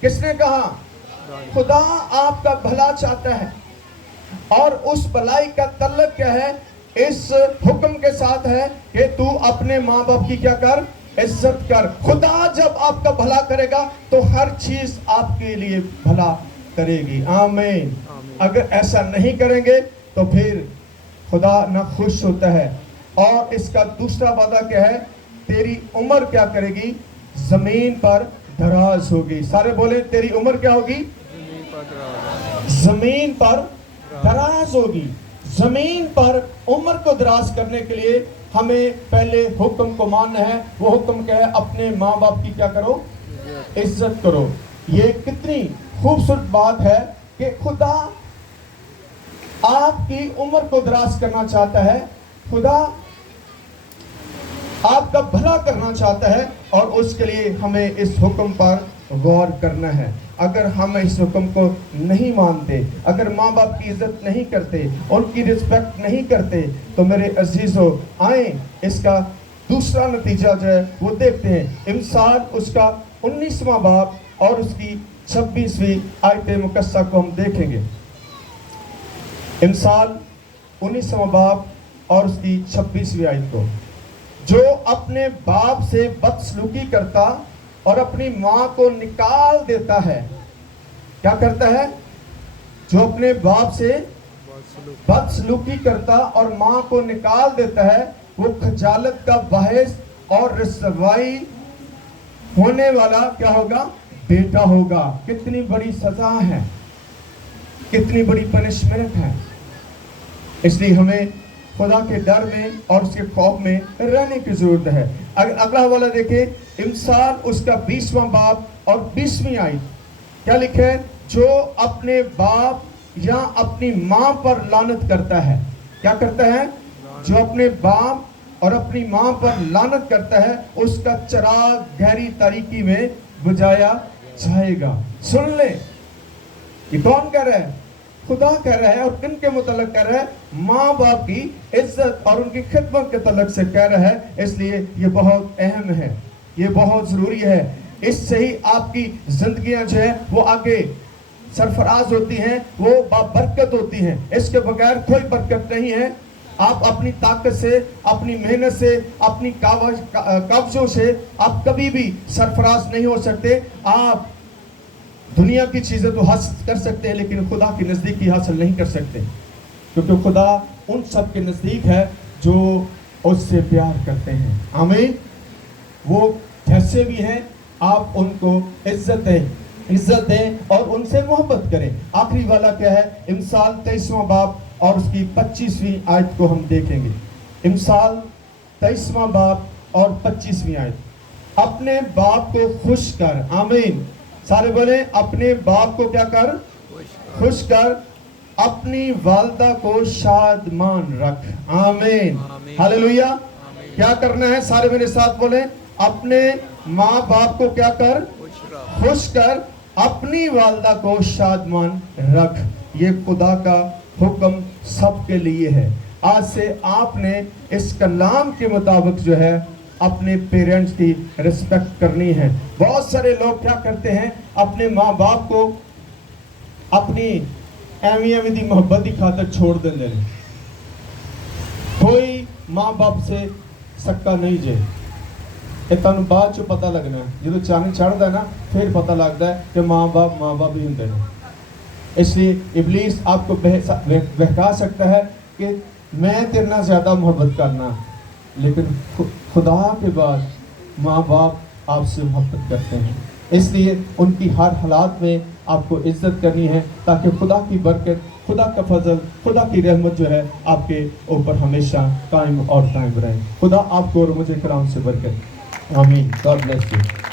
کس نے کہا؟ خدا آپ کا بھلا چاہتا ہے، اور اس بھلائی کا تعلق کیا ہے؟ اس حکم کے ساتھ ہے کہ تو اپنے ماں باپ کی کیا کر؟ عزت کر۔ خدا جب آپ کا بھلا کرے گا تو ہر چیز آپ کے لیے بھلا کرے گی۔ آمین۔ اگر ایسا نہیں کریں گے تو پھر خدا نہ خوش ہوتا ہے۔ اور اس کا دوسرا وعدہ کیا ہے؟ تیری عمر کیا کرے گی؟ زمین پر دراز ہوگی۔ سارے بولیں تیری عمر کیا ہوگی؟ زمین پر دراز ہوگی۔ زمین پر عمر کو دراز کرنے کے لیے ہمیں پہلے حکم کو ماننا ہے۔ وہ حکم کیا ہے؟ اپنے ماں باپ کی کیا کرو؟ عزت کرو۔ یہ کتنی خوبصورت بات ہے کہ خدا آپ کی عمر کو دراز کرنا چاہتا ہے۔ خدا آپ کا بھلا کرنا چاہتا ہے، اور اس کے لیے ہمیں اس حکم پر غور کرنا ہے۔ اگر ہم اس حکم کو نہیں مانتے، اگر ماں باپ کی عزت نہیں کرتے، ان کی رسپیکٹ نہیں کرتے، تو میرے عزیزو آئیں اس کا دوسرا نتیجہ جو ہے وہ دیکھتے ہیں۔ امثال اس کا 19واں باب اور اس کی 26ویں آیت مقدسہ کو ہم دیکھیں گے۔ امثال 19واں باب اور اس کی 26ویں آیت کو، جو اپنے باپ سے بدسلوکی کرتا اور اپنی ماں کو نکال دیتا ہے۔ کیا کرتا ہے؟ جو اپنے باپ سے بدسلوکی کرتا اور ماں کو نکال دیتا ہے، وہ خجالت کا باعث اور رسوائی ہونے والا کیا ہوگا؟ بیٹا ہوگا۔ کتنی بڑی سزا ہے، کتنی بڑی پنشمنٹ ہے۔ اس لیے ہمیں خدا کے ڈر میں اور اس کے خوف میں رہنے کی ضرورت ہے۔ اگلا حوالہ دیکھیں، امثال اس کا 20واں باب اور 20ویں آیت کیا لکھا ہے؟ جو اپنے باپ یا اپنی ماں پر لعنت کرتا ہے۔ کیا کرتا ہے؟ جو اپنے باپ اور اپنی ماں پر لعنت کرتا ہے، اس کا چراغ گہری تاریکی میں بجھایا جائے گا۔ سن لیں، یہ کون کہہ رہا ہے؟ خدا کہہ رہا ہے، اور کن کے متعلق کہہ رہا ہے؟ ماں باپ کی عزت اور ان کی خدمت کے تعلق سے کہہ رہا ہے۔ اس لیے یہ بہت اہم ہے، یہ بہت ضروری ہے۔ اس سے ہی آپ کی زندگیاں جو ہے وہ آگے سرفراز ہوتی ہیں، وہ بابرکت ہوتی ہیں۔ اس کے بغیر کوئی برکت نہیں ہے۔ آپ اپنی طاقت سے، اپنی محنت سے، اپنی کاوشوں سے آپ کبھی بھی سرفراز نہیں ہو سکتے۔ آپ دنیا کی چیزیں تو حاصل کر سکتے ہیں، لیکن خدا کی نزدیکی حاصل نہیں کر سکتے، کیونکہ خدا ان سب کے نزدیک ہے جو اس سے پیار کرتے ہیں۔ آمین۔ وہ جیسے بھی ہیں آپ ان کو عزت دیں اور ان سے محبت کریں۔ آخری والا کیا ہے؟ امثال 23واں باب اور اس کی 25ویں آیت کو ہم دیکھیں گے۔ امثال 23واں باب اور 25ویں آیت، اپنے باپ کو خوش کر۔ آمین۔ سارے بولیں اپنے باپ کو کیا کر؟ خوش کر۔ اپنی والدہ کو شادمان رکھ۔ آمین۔ ہاللویا۔ کیا کرنا ہے؟ سارے میرے ساتھ بولیں اپنے ماں باپ کو کیا کر؟ خوش کر۔ اپنی والدہ کو شادمان رکھ۔ یہ خدا کا حکم سب کے لیے ہے۔ آج سے آپ نے اس کلام کے مطابق جو ہے اپنے پیرنٹس کی رسپیکٹ کرنی ہے۔ بہت سارے لوگ کیا کرتے ہیں؟ اپنے ماں باپ کو اپنی ایویں دی محبت کی خاطر چھوڑ دیں۔ کوئی ماں باپ سے سکا نہیں جے۔ یہ تانوں بعد چو پتہ لگنا ہے، جدو چانی چڑھتا ہے نا پھر پتہ لگتا ہے کہ ماں باپ ہی ہوتے ہیں۔ اس لیے ابلیس آپ کو بہکا سکتا ہے کہ میں تیرے نال زیادہ محبت کرنا، لیکن خدا کے بعد ماں باپ آپ سے محبت کرتے ہیں۔ اس لیے ان کی ہر حالات میں آپ کو عزت کرنی ہے، تاکہ خدا کی برکت، خدا کا فضل، خدا کی رحمت جو ہے آپ کے اوپر ہمیشہ قائم اور دائم رہے۔ خدا آپ کو اور مجھے کرام سے برکت۔ آمین۔ God bless you۔